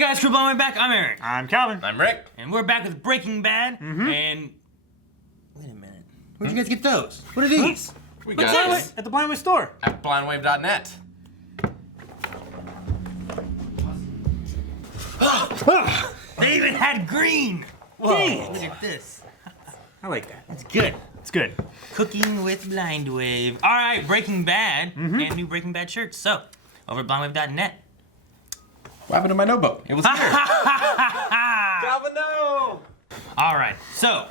guys, crew, welcome back. I'm Aaron. I'm Calvin. I'm Rick. And we're back with Breaking Bad. And wait a minute. Where'd you guys get those? What are these? We What's got this? it At the Blindway store. at blindwave.net. They even had green. Whoa. Look at this. I like that. It's good. It's good. Cooking with Blindwave. All right, Breaking Bad and new Breaking Bad shirts. So, over at blindwave.net. What happened to my notebook? It was here. Calvin, no! All right, so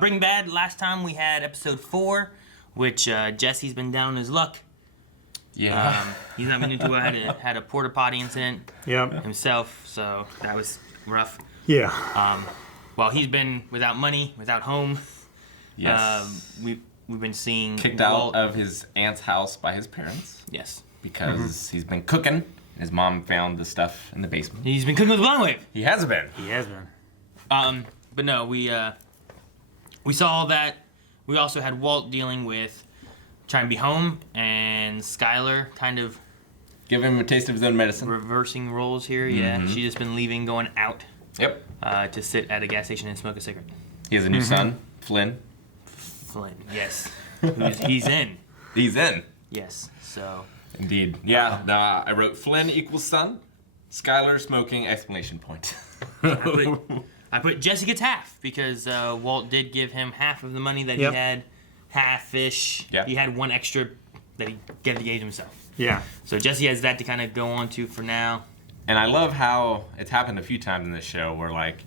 Breaking Bad. Last time we had episode 4, which Jesse's been down on his luck. Yeah. He's not been into had a porta potty incident Yep. himself, so that was rough. Yeah. While he's been without money, without home, Yes. we've been seeing Kicked Walt. out of his aunt's house by his parents Yes, because he's been cooking. His mom found the stuff in the basement. he's been cooking with Blindwave. He has been. He has been. But no, we saw all that. We also had Walt dealing with trying to be home, and Skylar kind of Give him a taste of his own medicine. reversing roles here. Yeah, she's just been leaving, going out Yep. to sit at a gas station and smoke a cigarette. He has a new son, Flynn. Flynn, yes, he's in. He's in. Yes, so Indeed. Yeah, I wrote Flynn equals son, Skylar smoking, exclamation point. I put Jesse gets half because Walt did give him half of the money that Yep. he had, half-ish. Yeah. He had one extra that he gave himself. Yeah. So Jesse has that to kind of go on to for now. And I love how it's happened a few times in this show where, like,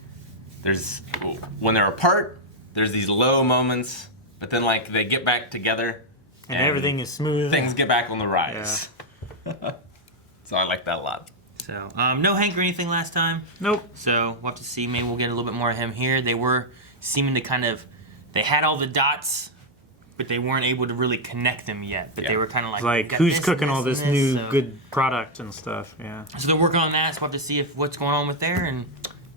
when they're apart, there's these low moments, but then, like, they get back together. And everything is smooth. Things get back on the rise. So I like that a lot. So, no Hank or anything last time. Nope. So we'll have to see. Maybe we'll get a little bit more of him here. They were seeming to kind of, they had all the dots, but they weren't able to really connect them yet. But they Yeah. were kind of like, Like, "Got who's this, cooking and all this and new so- good product and stuff? Yeah. So they're working on that. So we'll have to see what's going on with there, and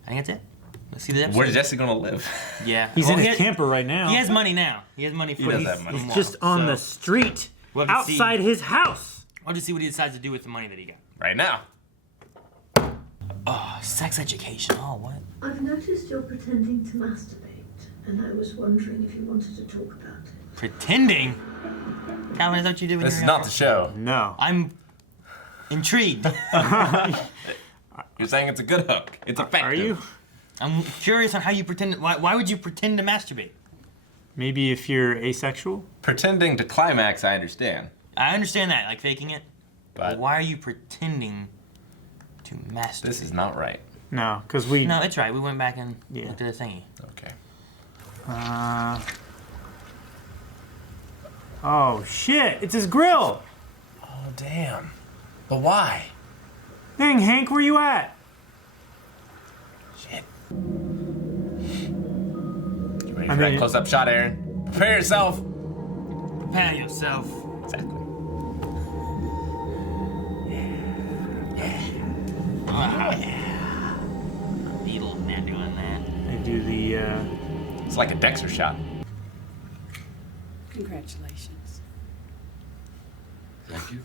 I think that's it. Let's see the episode. Where's Jesse gonna live? Yeah. He's Well, in he his has- camper right now. He has money now. He has money for He does he's- have money. he's He's just on so the street we'll have to see. outside his house. We'll just see what he decides to do with the money that he got. Right now. Oh, sex education. Oh, what? I've noticed you're pretending to masturbate, and I was wondering if you wanted to talk about it. Pretending? Calvin, is that what you do when This you're is not the show. No. I'm intrigued. You're saying it's a good hook. It's effective. Are you? I'm curious on how you pretend. Why would you pretend to masturbate? Maybe if you're asexual? Pretending to climax, I understand. I understand that, like faking it. But But why are you pretending to masturbate? this is not right. No, because we... No, it's right. We went back and Yeah. looked at the thingy. Okay. Oh, shit. It's his grill. Oh, damn. But why? Dang, Hank, where you at? Shit. You ready I for that mean- close-up shot, Aaron? Prepare yourself. Prepare yourself. Exactly. Wow. Yeah. Needle man doing that. They do the, It's like a Dexter shot. Congratulations. Thank you.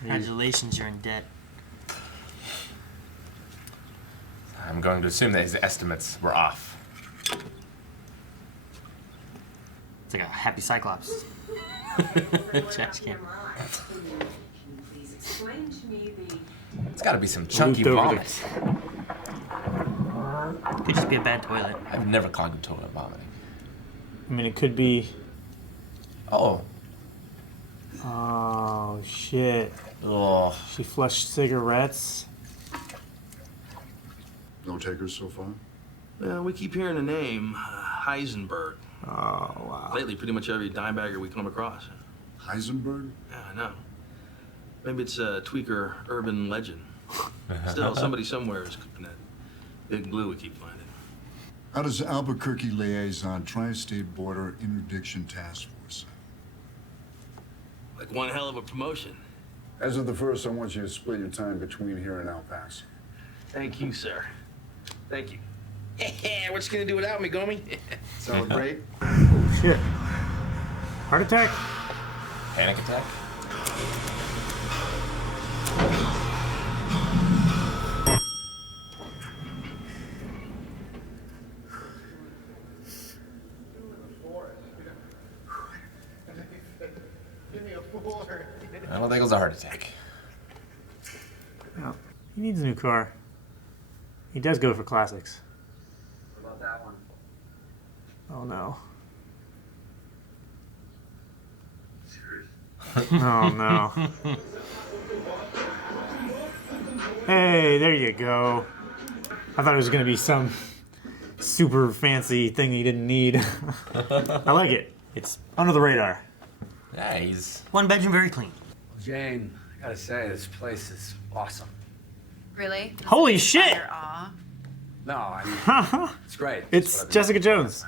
Congratulations, you're in debt. I'm going to assume that his estimates were off. It's like a happy Cyclops. Jack's camera. Please explain to me the It's got to be some chunky Looped over vomit. Could just be a bad toilet. I've never clogged a toilet vomiting. I mean, it could be... Oh. Oh, shit. Ugh. She flushed cigarettes. No takers so far? Well, we keep hearing the name Heisenberg. Oh, wow. Lately, pretty much every dime bagger we come across. Heisenberg? Yeah, I know. Maybe it's a tweaker urban legend. Still, somebody somewhere is cooking that big blue we keep finding. How does Albuquerque Liaison Tri-State Border Interdiction Task Force? Like one hell of a promotion. As of the first, I want you to split your time between here and El Paso. Thank you, sir. Thank you. What you gonna do without me, Gomi? Celebrate? Oh, shit. Heart attack? Panic attack? Michael's a heart attack. Oh, he needs a new car. He does go for classics. What about that one? Oh no. Serious? Oh no. Hey, there you go. I thought it was gonna be some super fancy thing he didn't need. I like it. It's under the radar. Yeah, he's... One bedroom, very clean. Jane, I gotta say, this place is awesome. Really? Holy shit! Aw. No, I mean, it's great. It's what I've been Jessica looking for. Jones.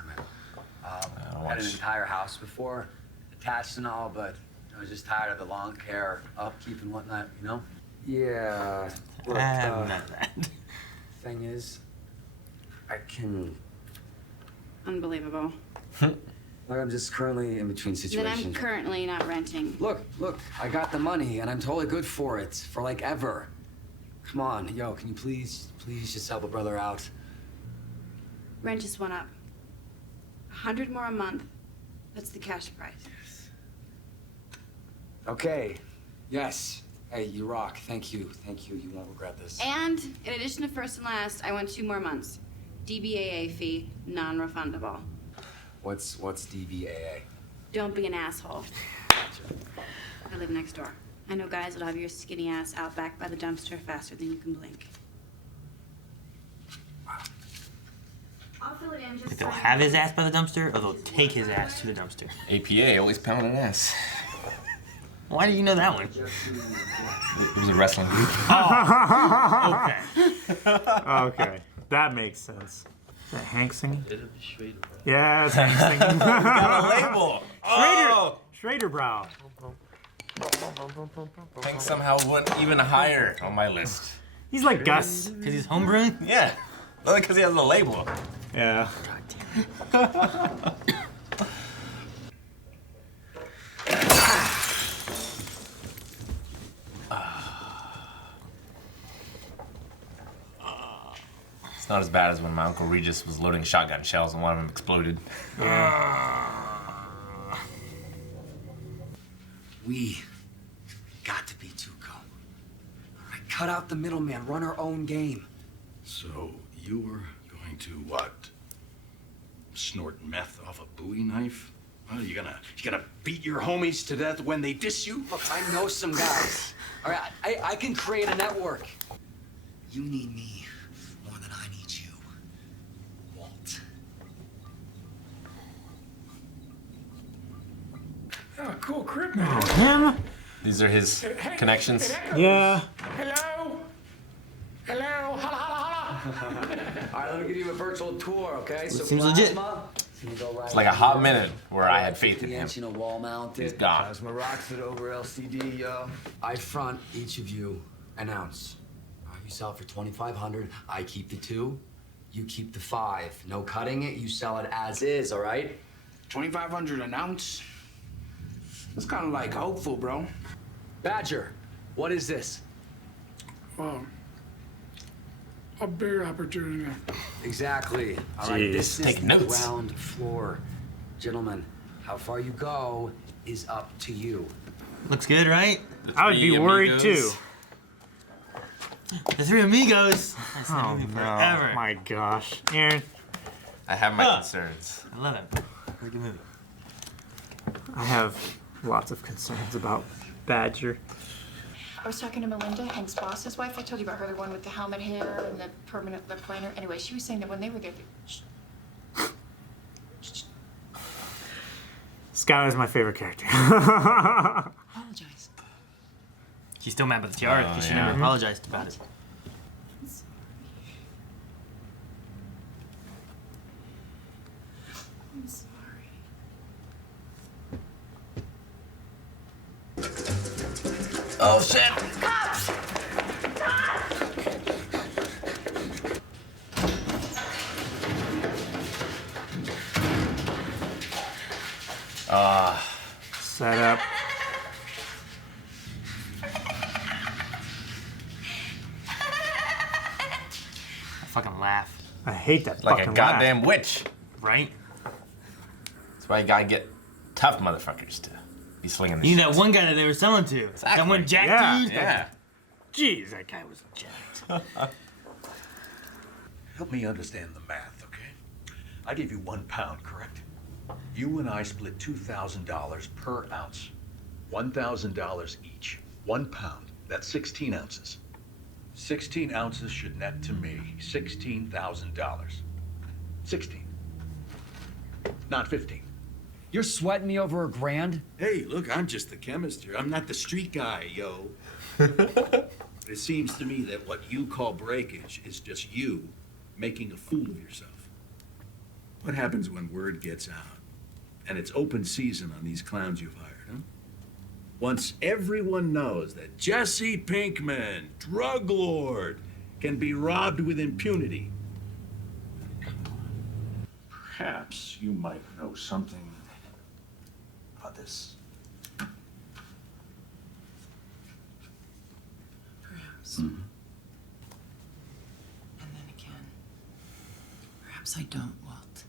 Had an entire house before, attached and all, but I was just tired of the lawn care, upkeep and whatnot, you know? Yeah. Look, None of that. thing is, I can... Unbelievable. Look, I'm just currently in between Then situations. I'm currently not renting. Look, I got the money and I'm totally good for it, for like ever. Come on, yo, can you please just help a brother out? Rent just went up. 100 more a month. That's the cash price. Okay, yes. Hey, you rock, thank you, you won't regret this. And in addition to first and last, I want 2 more months. DBAA fee, non-refundable. What's DBAA? Don't be an asshole. I live next door. I know guys that'll have your skinny ass out back by the dumpster faster than you can blink. I'll fill it in just If they'll have his ass by the dumpster, or they'll take his ass to the dumpster. APA, always pounding ass. Why do you know that one? It was a wrestling group. Okay. Okay, that makes sense. Is that Hank singing? Bit of a Schrader, bro. Yeah, it's Hank singing. Got a label. Oh! Schrader Brow. Hank somehow went even higher on my list. He's like Gus. Because he's homebrewing? Yeah. Only because he has the label. Yeah. It's not as bad as when my Uncle Regis was loading shotgun shells and one of them exploded. We got to be Tuco. All right, cut out the middleman, run our own game. So you were going to what? Snort meth off a Bowie knife? What, you gonna beat your homies to death when they diss you? Look, I know some guys. All right, I can create a network. You need me more than I need you, Walt. Oh, cool crib man. Him? These are his connections. Yeah. Hello? Hello? Holla, holla, holla. All right, let me give you a virtual tour, okay? So seems legit. It's like a hot minute where I had faith in him. You know, wall mounted. He's gone. Plasma rocket over LCD, yo. I front each of you an ounce. You sell it for $2,500. I keep the 2. You keep the 5. No cutting it. You sell it as is. All right? $2,500 an ounce? That's kind of like hopeful, bro. Badger, what is this? A bigger opportunity. Exactly. All right. This is Take the notes. ground floor, gentlemen. How far you go is up to you. Looks good, right? I would be worried too. The 3 amigos. That's the Oh movie no. forever. My gosh. Aaron, I have my concerns. I love it. It's a good movie. I have lots of concerns about Badger. I was talking to Melinda, Hank's boss's wife. I told you about her, the one with the helmet hair and the permanent lip liner. Anyway, she was saying that when they were there, Skylar's my favorite character. apologize. She's still mad about the tiara because she never apologized about it. I'm sorry. Oh shit! Set up. I fucking laugh. I hate that Like a fucking goddamn laugh. witch. Right? That's why you gotta get tough motherfuckers to He's slinging the You shit. know that one guy that they were selling to. Exactly. That one jacked Yeah. dude. Yeah. Jeez, that guy was jacked. Help me understand the math, okay? I gave you 1 pound, correct? You and I split $2,000 per ounce. $1,000 each. 1 pound. That's 16 ounces. 16 ounces should net to me $16,000. 16. Not 15. You're sweating me over $1,000? Hey, look, I'm just the chemist here. I'm not the street guy, yo. It seems to me that what you call breakage is just you making a fool of yourself. What happens when word gets out and it's open season on these clowns you've hired, huh? Once everyone knows that Jesse Pinkman, drug lord, can be robbed with impunity, perhaps you might know something about this. Perhaps. And then again, perhaps I don't, Walt.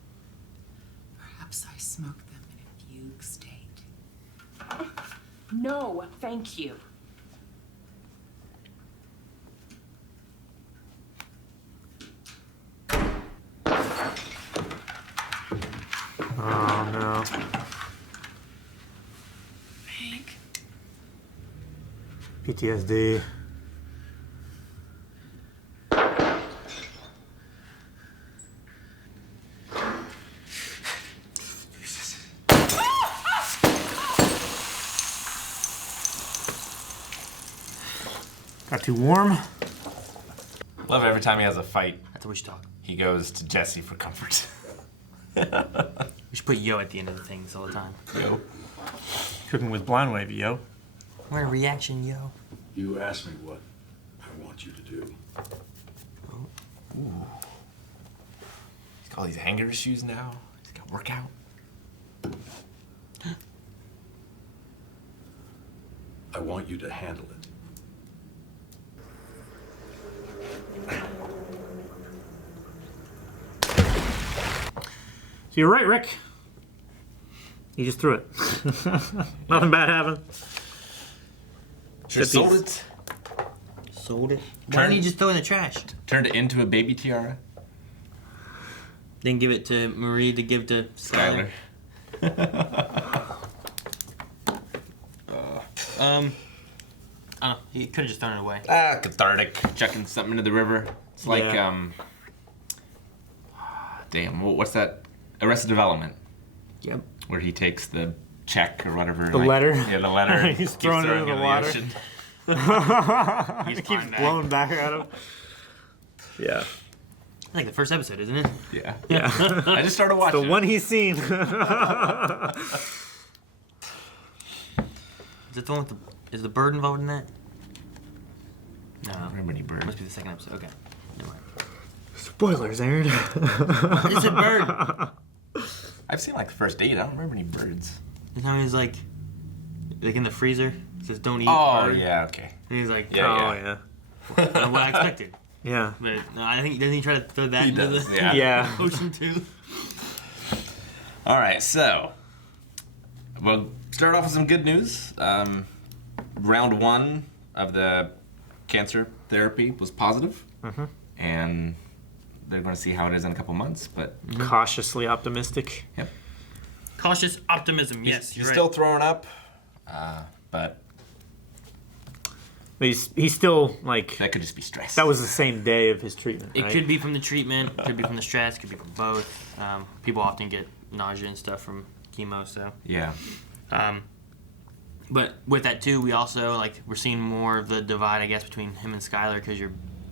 Perhaps I smoke them in a fugue state. No, thank you. Oh no. Hank. PTSD. Got too warm? Love every time he has a fight. That's what we should talk. He goes to Jesse for comfort. We should put yo at the end of the things all the time. Yo. Cooking with blind wave, yo. What a reaction, yo. You asked me what I want you to do. Ooh. He's got all these anger issues now. He's got workout. I want you to handle it. So you're right, Rick. You just threw it. Nothing bad happened. Just sold it. Sold it. Why didn't you just throw it in the trash? Turned it into a baby tiara. Then give it to Marie to give to Skylar. I don't know. He could have just thrown it away. Cathartic. Chucking something into the river. It's like, Yeah. Damn, what's that? Arrested Development. Yep. Where he takes the check or whatever. The letter? Yeah, the letter. He's keeps throwing it into the water. ocean. He keeps blowing back at him. Yeah. I think the first episode, isn't it? Yeah. Yeah. I just started watching. The one he's seen. Is it the one with the... Is the bird involved in that? No. I don't remember any bird. Must be the second episode. Okay. Never mind. Spoilers, Aaron. It's a bird. I've seen like the first 8. I don't remember any birds. The time he's like in the freezer. It says don't eat. Oh, bird. yeah, okay. And he's like, Yeah. what I expected. Yeah. But no, I think doesn't he try to throw that into does, the yeah. ocean too? All right, so we'll start off with some good news. Round 1 of the cancer therapy was positive, and they're going to see how it is in a couple months. But Cautiously optimistic. Yep. Cautious optimism. Yes, he's you're right. still throwing up, but He's still like. that could just be stress. That was the same day of his treatment. It right? could be from the treatment, could be from the stress, could be from both. People often get nausea and stuff from chemo, so. Yeah. But with that too, we also we're seeing more of the divide, I guess, between him and Skylar because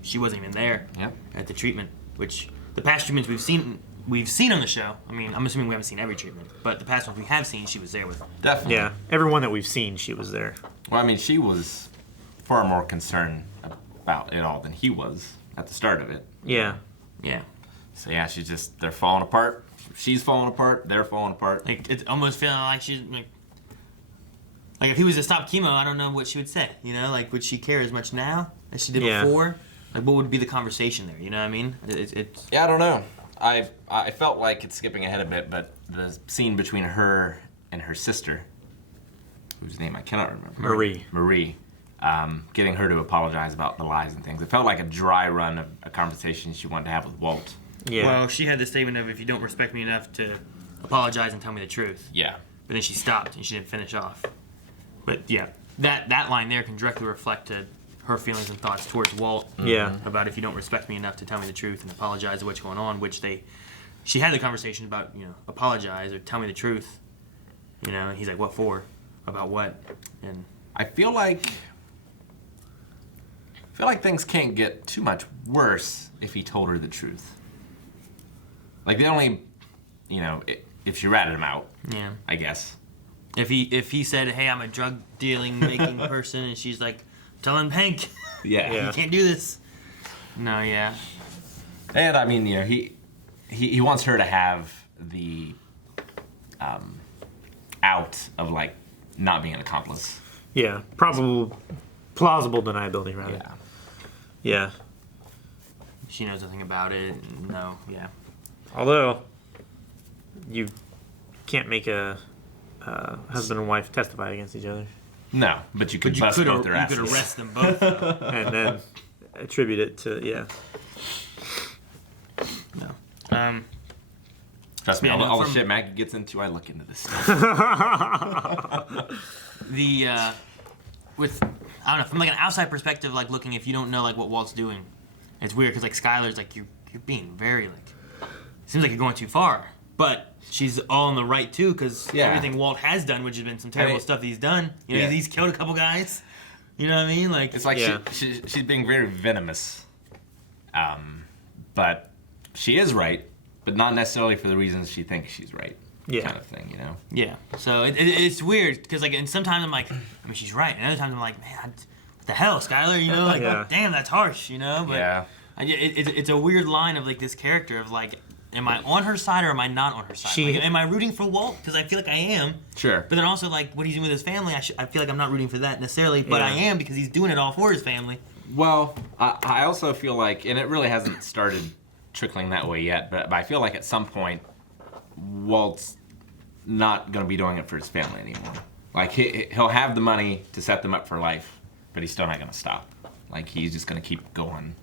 she wasn't even there at the treatment, which the past treatments we've seen on the show. I mean, I'm assuming we haven't seen every treatment, but the past ones we have seen, she was there with. Definitely. Yeah, everyone that we've seen, she was there. Well, I mean, she was far more concerned about it all than he was at the start of it. Yeah. Yeah. So yeah, they're falling apart. She's falling apart. They're falling apart. Like it's almost feeling like she's like if he was to stop chemo, I don't know what she would say. You know, like would she care as much now as she did before? Like what would be the conversation there? You know what I mean? It's Yeah, I don't know. I felt like it's skipping ahead a bit, but the scene between her and her sister whose name I cannot remember. Marie. Getting her to apologize about the lies and things. It felt like a dry run of a conversation she wanted to have with Walt. Yeah. Well, she had the statement of, if you don't respect me enough to apologize and tell me the truth. Yeah. But then she stopped and she didn't finish off. But yeah, that line there can directly reflect to her feelings and thoughts towards Walt. Yeah. About if you don't respect me enough to tell me the truth and apologize to what's going on, which she had the conversation about, apologize or tell me the truth. And he's like, what for? About what? And I feel like things can't get too much worse if he told her the truth. Like, the only, if she ratted him out, yeah, I guess. If he said, hey, I'm a drug dealing making person, and she's like, telling Hank, yeah, you can't do this. No, yeah. And I mean, he wants her to have the out of like not being an accomplice. Yeah, plausible deniability, rather. Yeah. Yeah. She knows nothing about it. No, yeah. Although, you can't make a husband and wife testify against each other. No, but you could bust both their asses. You could arrest them both. And then attribute it to, yeah. No. Trust me, all the shit Maggie gets into, I look into this stuff. I don't know, from like an outside perspective, like looking, if you don't know like what Walt's doing, it's weird because like Skylar's like, you're being very like, seems like you're going too far. But she's all in the right too, because everything Walt has done, which has been some terrible stuff that he's done. He's killed a couple guys. You know what I mean? Like, it's like she's being very venomous. But she is right, but not necessarily for the reasons she thinks she's right. Yeah. Kind of thing, Yeah. So it's weird because like, and sometimes I'm like, I mean, she's right, and other times I'm like, man, what the hell, Skylar? Like, damn, that's harsh. But it's a weird line of like this character of like, am I on her side or am I not on her side? Am I rooting for Walt? Because I feel like I am. Sure. But then also like what he's doing with his family, I feel like I'm not rooting for that necessarily, but I am because he's doing it all for his family. Well, I also feel like, and it really hasn't started trickling that way yet, but I feel like at some point, Walt's not going to be doing it for his family anymore. Like, he'll have the money to set them up for life, but he's still not going to stop. Like, he's just going to keep going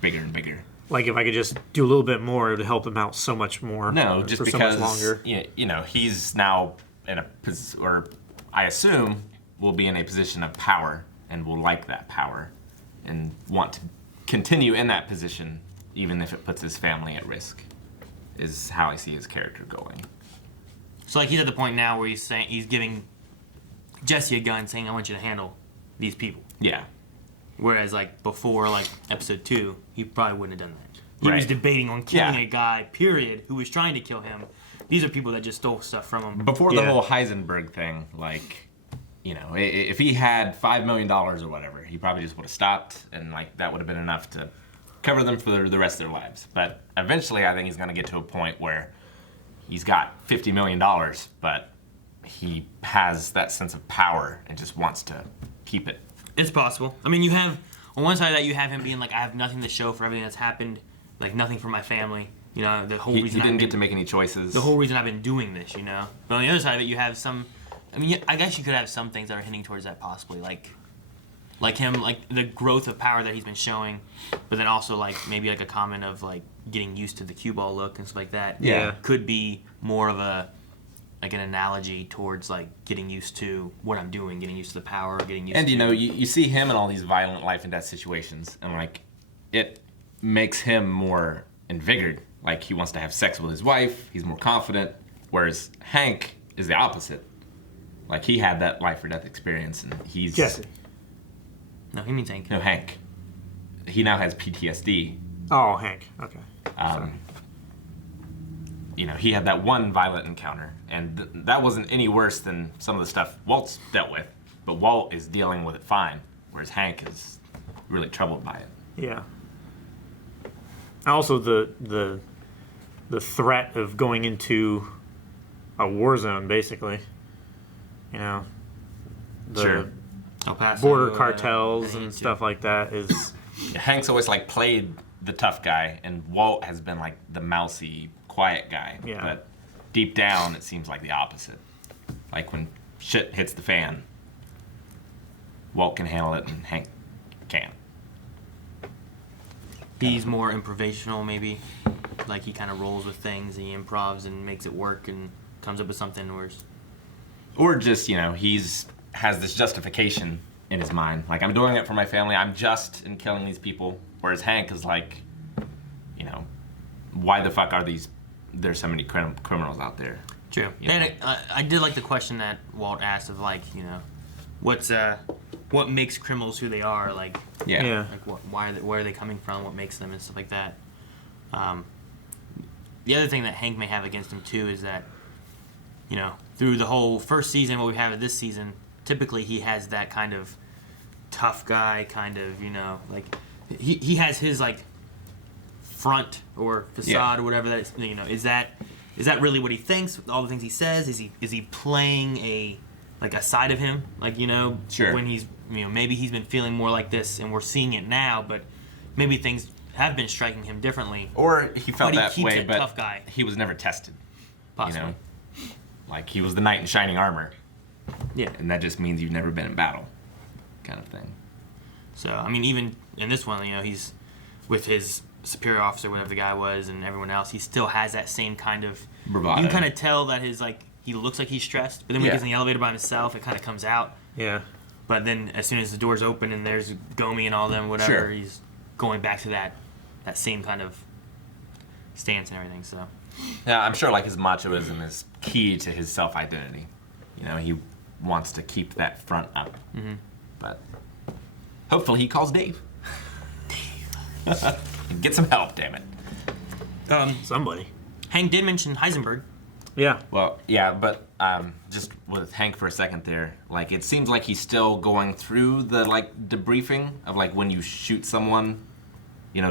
bigger and bigger. Like, if I could just do a little bit more to help him out so much more. No, just for because, so much longer. He's now in a position, or I assume will be in a position of power and will like that power and want to continue in that position even if it puts his family at risk, is how I see his character going. So like he's at the point now where he's giving Jesse a gun saying, I want you to handle these people. Yeah. Whereas like before like episode 2, he probably wouldn't have done that. He was debating on killing a guy, period, who was trying to kill him. These are people that just stole stuff from him. Before the whole Heisenberg thing, like, if he had $5 million or whatever, he probably just would have stopped, and like that would have been enough to cover them for the rest of their lives. But eventually, I think he's going to get to a point where he's got $50 million, but he has that sense of power and just wants to keep it. It's possible. I mean, you have, on one side of that, you have him being like, I have nothing to show for everything that's happened, like nothing for my family. The whole reason he didn't get to make any choices. The whole reason I've been doing this, But on the other side of it, you have some, I mean, I guess you could have some things that are hinting towards that possibly, like him, like the growth of power that he's been showing, but then also like maybe like a comment of like getting used to the cue ball look and stuff like that. Yeah. Could be more of an analogy towards like getting used to what I'm doing, getting used to the power, getting used to... And you see him in all these violent life and death situations, and like it makes him more invigorated. Like he wants to have sex with his wife, he's more confident, whereas Hank is the opposite. Like he had that life or death experience and he's... Jesse. No, he means Hank. No, Hank. He now has PTSD. Oh, Hank. Okay. He had that one violent encounter, and that wasn't any worse than some of the stuff Walt's dealt with. But Walt is dealing with it fine, whereas Hank is really troubled by it. Yeah. Also, the threat of going into a war zone, basically. The Sure. El Paso, border cartels and stuff like that is... Hank's always like played the tough guy, and Walt has been like the mousy, quiet guy. Yeah. But deep down, it seems like the opposite. Like when shit hits the fan, Walt can handle it and Hank can't. He's more improvisational, maybe. Like he kind of rolls with things, and he improvs and makes it work and comes up with something worse. Or just, has this justification in his mind. Like, I'm doing it for my family. I'm just in killing these people. Whereas Hank is like, why the fuck are there's so many criminals out there? True. I did like the question that Walt asked of like, what makes criminals who they are? Like, yeah. Like where are they coming from? What makes them and stuff like that. The other thing that Hank may have against him too is that, through the whole first season, what we have in this season, typically he has that kind of tough guy kind of, like he has his like front or facade or whatever that is, is that really what he thinks? All the things he says, is he playing a side of him? Like, sure. When he's maybe he's been feeling more like this and we're seeing it now, but maybe things have been striking him differently. Or he felt that way, but tough guy. He was never tested. Possibly. Like he was the knight in shining armor. Yeah. And that just means you've never been in battle, kind of thing. So, I mean, even in this one, he's with his superior officer, whatever the guy was, and everyone else, he still has that same kind of bravado. You can kind of tell that he looks like he's stressed, but then when he gets in the elevator by himself, it kind of comes out. Yeah. But then as soon as the doors open and there's Gomi and all them, whatever, he's going back to that same kind of stance and everything. So. Yeah, I'm sure like his machoism is key to his self-identity. He wants to keep that front up. Mm-hmm. But hopefully he calls Dave. Get some help, damn it. Somebody. Hank did mention Heisenberg. Yeah. Well, yeah, but just with Hank for a second there, like it seems like he's still going through the debriefing of like when you shoot someone,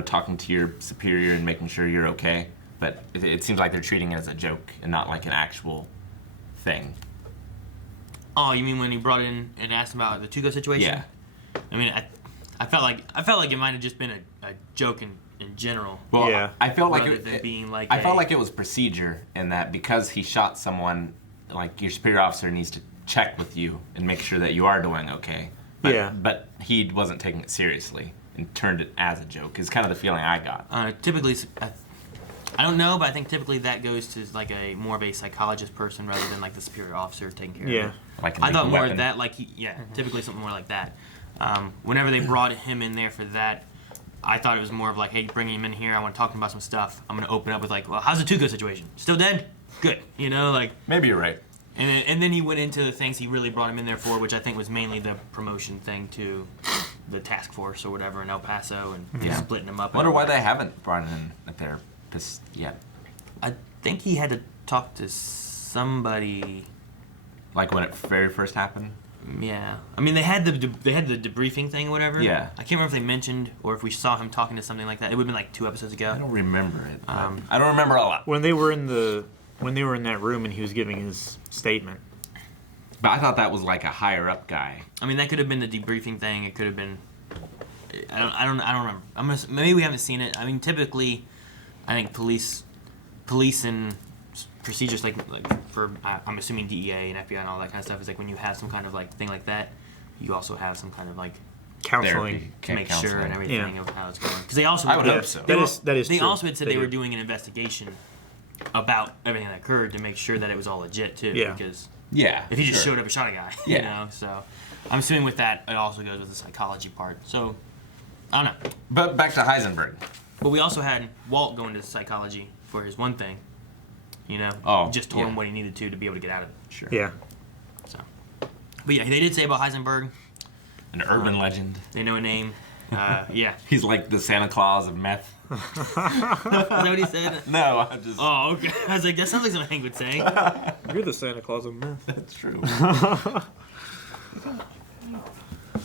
talking to your superior and making sure you're okay. But it seems like they're treating it as a joke and not like an actual thing. Oh, you mean when he brought in and asked him about the Tuco situation? Yeah. I mean, I felt like it might have just been a joke in general. Well, yeah. I felt like I felt like it was procedure in that because he shot someone, like your superior officer needs to check with you and make sure that you are doing okay. But he wasn't taking it seriously and turned it as a joke. Is kind of the feeling I got. Typically, I don't know, but I think typically that goes to like more of a psychologist person rather than like the superior officer taking care of it. Like I thought more of that, typically something more like that. Whenever they brought him in there for that, I thought it was more of like, hey, bring him in here. I want to talk to him about some stuff. I'm going to open up with like, well, how's the Tuco situation? Still dead? Good. Maybe you're right. And then he went into the things he really brought him in there for, which I think was mainly the promotion thing to the task force or whatever in El Paso and splitting them up. I wonder why they haven't brought in a therapist yet. I think he had to talk to somebody. Like when it very first happened? Yeah. I mean, they had the debriefing thing or whatever. Yeah. I can't remember if they mentioned or if we saw him talking to something like that. It would have been like 2 episodes ago. I don't remember it. I don't remember a lot. When they were in that room and he was giving his statement. But I thought that was like a higher up guy. I mean, that could have been the debriefing thing. It could have been. I don't remember. Maybe we haven't seen it. I mean, typically, I think police and procedures like for I'm assuming DEA and FBI and all that kind of stuff is like when you have some kind of like thing like that, you also have some kind of like counseling to make sure and everything of how it's going. Because they also I would hope so. That is they true. also had said they were doing an investigation about everything that occurred to make sure that it was all legit too. Yeah. Because if he just showed up and shot a guy, So I'm assuming with that it also goes with the psychology part. So I don't know. But back to Heisenberg. But we also had Walt go into psychology for his one thing. Just told him what he needed to be able to get out of it. Sure. Yeah. So, but yeah, they did say about Heisenberg. An urban legend. They know a name. Yeah. He's like the Santa Claus of meth. Is that what he said? No, I'm just. Oh, okay. I was like, that sounds like something Hank would say. You're the Santa Claus of meth. That's true.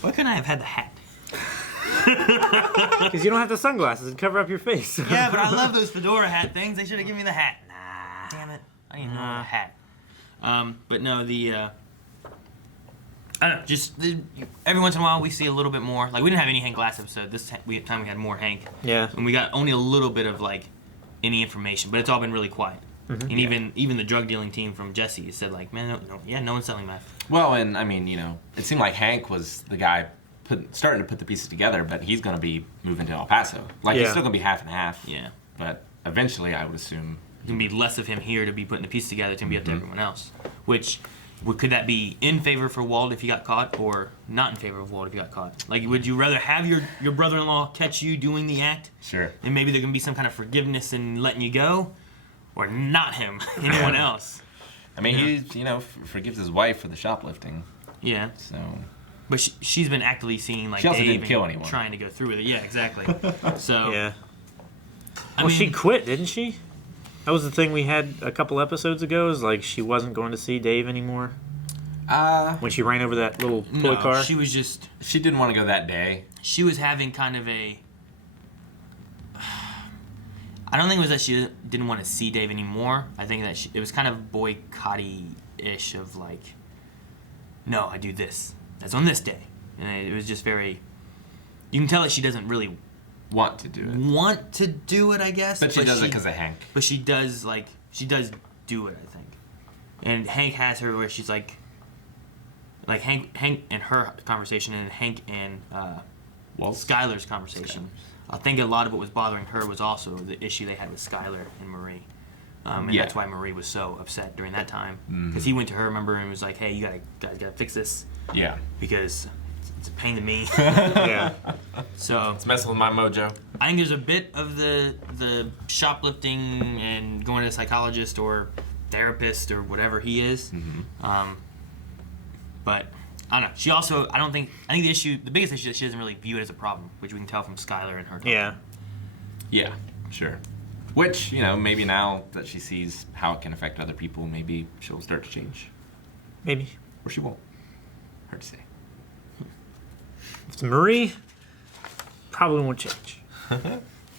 Why couldn't I have had the hat? Because you don't have the sunglasses and cover up your face. Yeah, but I love those fedora hat things. They should have given me the hat. Nah. Damn it. I didn't know the hat. But no, I don't know, just every once in a while we see a little bit more. Like, we didn't have any Hank last episode. This time we had more Hank. Yeah. And we got only a little bit of, like, any information. But it's all been really quiet. And even the drug dealing team from Jesse said like, man, no one's selling meth. Well, and I mean, it seemed like Hank was the guy starting to put the pieces together, but he's going to be moving to El Paso. Like, he's still going to be half and half. Yeah. But eventually, I would assume... There's going to be less of him here to be putting the pieces together. It's going to be up to everyone else. Which, could that be in favor for Walt if he got caught, or not in favor of Walt if he got caught? Like, would you rather have your brother-in-law catch you doing the act? Sure. And maybe there can be some kind of forgiveness in letting you go? Or not him, anyone else? I mean, he, forgives his wife for the shoplifting. Yeah. So... But she's been actively seeing like she also Dave didn't kill anyone. Trying to go through with it. Yeah, exactly. So yeah. I mean, she quit, didn't she? That was the thing we had a couple episodes ago. Is like she wasn't going to see Dave anymore. When she ran over that little toy car. She was just. She didn't want to go that day. She was having kind of a. I don't think it was that she didn't want to see Dave anymore. I think that it was kind of boycotty-ish of like, no, I do this. That's on this day. And it was just very... You can tell that she doesn't really... Want to do it, I guess. But she does it because of Hank. But she does do it, I think. And Hank has her where she's like Hank and her conversation and Hank and Skylar's conversation. I think a lot of what was bothering her was also the issue they had with Skylar and Marie. And that's why Marie was so upset during that time. Because he went to her, remember, and was like, hey, you guys gotta fix this. Yeah. Because it's a pain to me. Yeah. So it's messing with my mojo. I think there's a bit of the shoplifting and going to a psychologist or therapist or whatever he is. But I don't know. She also, I think the biggest issue is that she doesn't really view it as a problem, which we can tell from Skylar and her. Yeah. Yeah, sure. Which, maybe now that she sees how it can affect other people, maybe she'll start to change. Maybe. Or she won't. Hard to say. If it's Marie, probably won't change.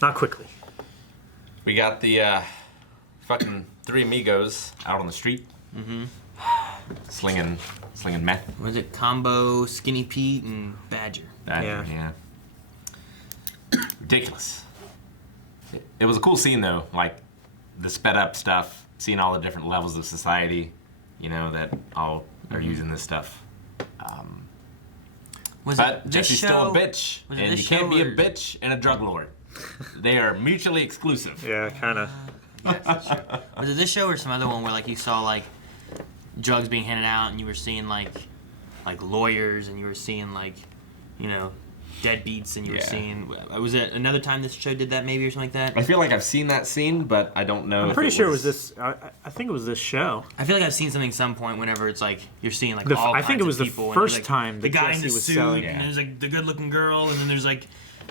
Not quickly. We got the fucking three amigos out on the street. Slinging meth. Was it Combo, Skinny Pete, and Badger? Yeah. Ridiculous. It was a cool scene though, like the sped up stuff, seeing all the different levels of society, that all are using this stuff. But Jesse's still a bitch, and you can't be a bitch and a drug lord. They are mutually exclusive. Yeah, kind of. Yes, sure. Was it this show or some other one where you saw drugs being handed out and you were seeing like lawyers and you were seeing deadbeats and you were seeing... Was it another time this show did that maybe or something like that? I feel like I've seen that scene, but I don't know. I'm pretty sure it was this... I think it was this show. I feel like I've seen something at some point whenever it's you're seeing all I think it was the people, first time the that guy Jesse in the was suit selling. and there's the good looking girl and then there's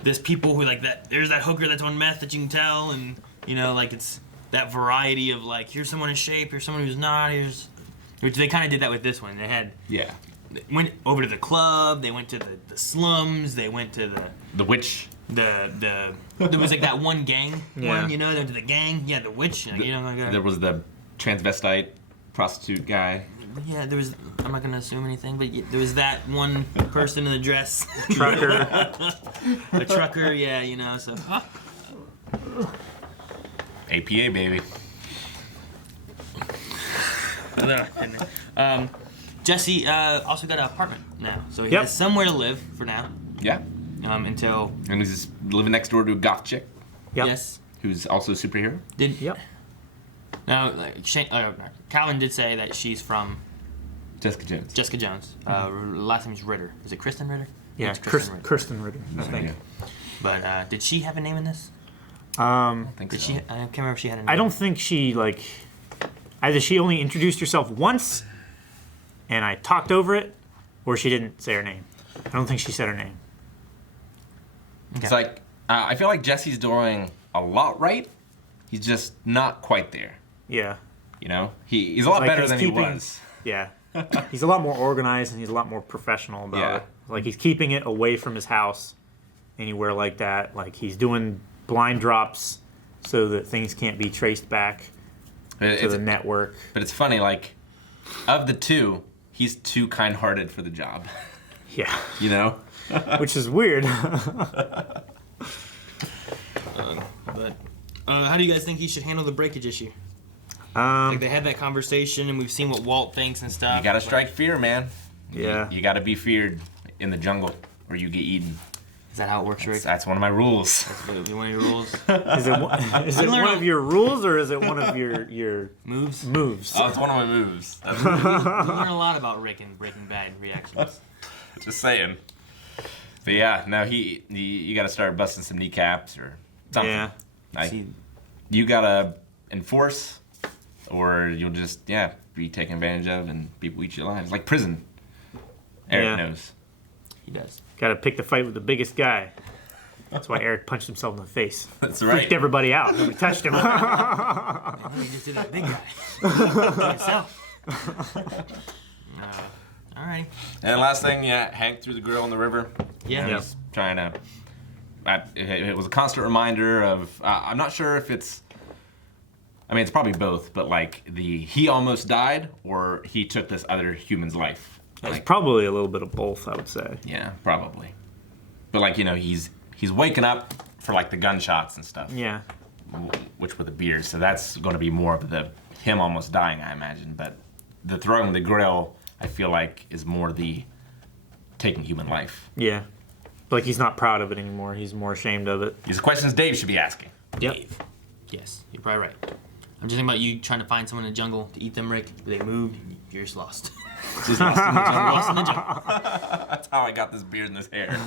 there's people who that there's that hooker that's on meth that you can tell and it's that variety of here's someone in shape, here's someone who's not, which they kind of did that with this one. They had went over to the club, they went to the slums, they went to the witch. There was that one gang one, they went to the gang. Yeah, the witch. There was the transvestite prostitute guy. Yeah, there was. I'm not gonna assume anything, but there was that one person in the dress. Trucker. A trucker, yeah, so. APA, baby. Jesse also got an apartment now, so he has somewhere to live for now. Yeah. Until. And he's just living next door to a goth chick. Yep. Yes. Who's also a superhero. Yep. Now, Calvin did say that she's from Jessica Jones. Jessica Jones. Last name's Ritter. Is it Kristen Ritter? Yeah, Kristen Ritter. I think. Yeah. But did she have a name in this? I think so. She? I can't remember if she had a name. I don't think she either she only introduced herself once, and I talked over it, or she didn't say her name. I don't think she said her name. Okay. It's I feel like Jesse's doing a lot right. He's just not quite there. Yeah. He's a lot better than he was. Yeah. He's a lot more organized and he's a lot more professional about it. He's keeping it away from his house anywhere like that. He's doing blind drops so that things can't be traced back to the network. But it's funny, of the two, he's too kind-hearted for the job. Yeah. Which is weird. But how do you guys think he should handle the breakage issue? Like they had that conversation, and we've seen what Walt thinks and stuff. You gotta strike fear, man. Yeah. You gotta be feared in the jungle, or you get eaten. Is that how it works, Rick? That's one of my rules. That's one of your rules. Is it one of your rules or is it one of your moves? Moves. Oh, it's one of my moves. We learn a lot about Rick and Breaking Bad reactions. Just saying. But yeah, no, you got to start busting some kneecaps or something. Yeah. Like, you got to enforce, or you'll just be taken advantage of and people eat your lives. Like prison. Eric knows. He does. Got to pick the fight with the biggest guy. That's why Eric punched himself in the face. That's right. Freaked everybody out. Nobody touched him. You just did that big guy. Yourself. Alrighty. And last thing, Hank threw the grill in the river. Yeah. He's trying to. It was a constant reminder of. I'm not sure if it's. I mean, it's probably both, but like he almost died, or he took this other human's life. It's probably a little bit of both, I would say. Yeah, probably. But like he's waking up for like the gunshots and stuff. Yeah. Which were the beers, so that's going to be more of the him almost dying, I imagine. But the throwing the grill, I feel like, is more the taking human life. Yeah. Like he's not proud of it anymore. He's more ashamed of it. These are questions Dave should be asking. Yep. Dave. Yes, you're probably right. I'm just thinking about you trying to find someone in the jungle to eat them, Rick. They moved, you're just lost. Just lost in the jungle. Lost in the jungle. That's how I got this beard in this hair.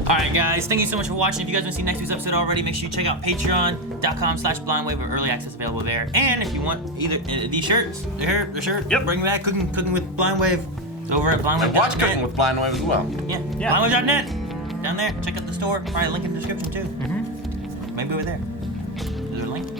Alright guys, thank you so much for watching. If you guys want to see next week's episode already, make sure you check out patreon.com/blindwave with early access available there. And if you want either these shirts, the shirt, Breaking Bad, cooking with Blind Wave, it's over at blindwave.net. And watch Cooking with Blind Wave as well. Yeah. Blindwave.net. Down there, check out the store. Probably a link in the description too. Maybe over there. Is there a link?